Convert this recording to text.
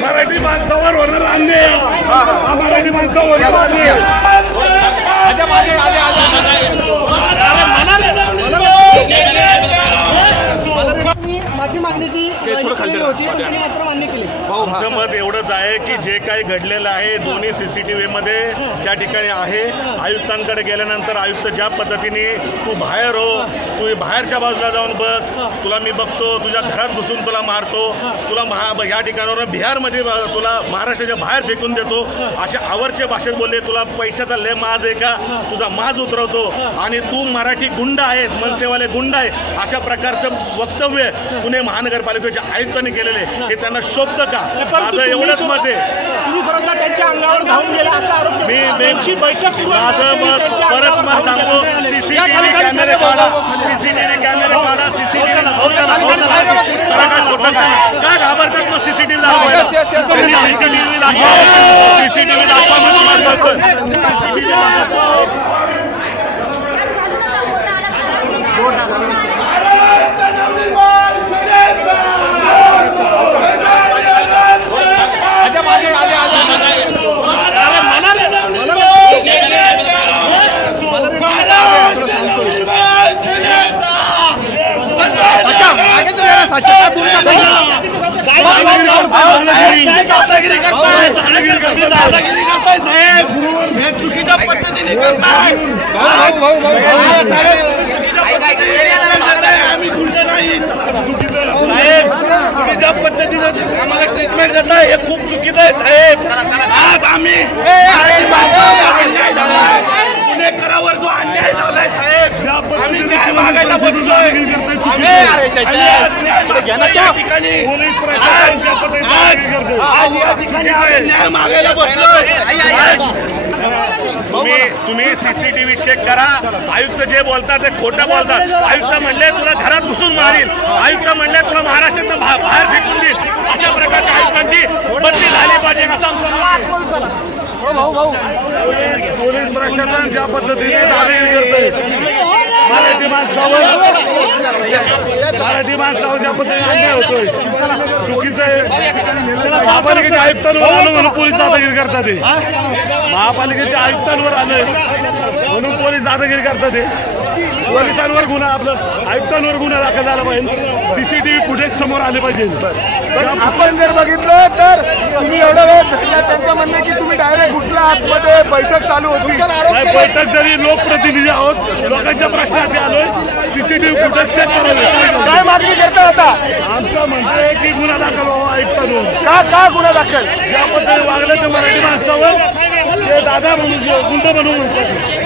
मराठी माणसावर होणार अन्याय, मराठी माणसावर अन्याय। माझी मागणीची मान्य केली। आमचं मत एवढंच आहे की जे काही घडलेलं आहे दोन्ही CCTV मध्ये त्या ठिकाणी आहे। आयुक्तांकडे गेल्यानंतर आयुक्त ज्या पद्धतीने तू बाहेर हो, तू बाहेरच्या बाजूला जाऊन बस, तुला मी बघतो, तुझ्या घरात घुसून तुला मारतो, तुला ह्या ठिकाणावर बिहारमध्ये तुला महाराष्ट्राच्या बाहेर फेकून देतो, अशा आवरच्या भाषेत बोलले। तुला पैशाचा लय माज आहे का, तुझा माज उतरवतो आणि तू मराठी गुंड आहेस, मनसेवाले गुंड आहे, अशा प्रकारचं वक्तव्य पुणे महानगरपालिकेच्या आयुक्तांनी केलेले हे त्यांना शोभतं का? माझं एवढंच मत आहे। तुम्ही सर्वांना त्यांच्या अंगावर धावून गेला असा आरोप मी बैठक सुरू, माझं मत परत मत सांगतो, CCTV कॅमेरे काढा, CCTV कॅमेरे काढा, CCTV काय घाबरतात मग CCTV दाखवायला? CCTV दाखवा, CCTV दाखवा म्हणून चुकीच्या पद्धतीने ज्या पद्धतीने आम्हाला ट्रीटमेंट देताय हे खूप चुकीचं आहे साहेब। आज आम्ही पुणेकरावर जो अन्याय झालाय साहेब, आम्ही न्याय मागायला बसलोय। न्याय मागायला बसलोय। तुम्ही CCTV चेक करा। आयुक्त जे बोलतात ते खोटं बोलतात। आयुक्त म्हणले तुला घरात घुसून मारील, आयुक्त म्हणले तुला महाराष्ट्रातून बाहेर फेकून देईल, अशा प्रकारच्या आयुक्तांची बदली झाली पाहिजे। पोलीस प्रशासन ज्या पद्धतीने दादागिरी करतोय मराठी माणसावर ज्या पद्धतीने अन्याय होतोय चुकीचं आहे। महापालिकेच्या आयुक्तांवर आलं म्हणून पोलीस दादागिरी करतात, महापालिकेच्या आयुक्तांवर आलंय म्हणून पोलीस दादागिरी करतात। पोलिसांवर गुन्हा, आपलं आयुक्तांवर गुन्हा दाखल झाला पाहिजे, CCTV फुटेज समोर आले पाहिजे। आपण जर बघितलं तर तुम्ही एवढा वेळ धरला, त्यांचं म्हणणं आहे की तुम्ही डायरेक्ट घुसला आतमध्ये, बैठक चालू होती। बैठक जरी लोकप्रतिनिधी आहोत, लोकांच्या प्रश्नासाठी आलोय, CCTV फुटेज चेक करावे। काय मागणी करता आता? आमचं म्हणणं आहे की गुन्हा दाखल व्हावा आयुक्तांवर। का गुन्हा दाखल? ज्या पद्धतीने वागलं ते मराठी माणसावर ते दादा म्हणून गुंड म्हणून म्हणतात।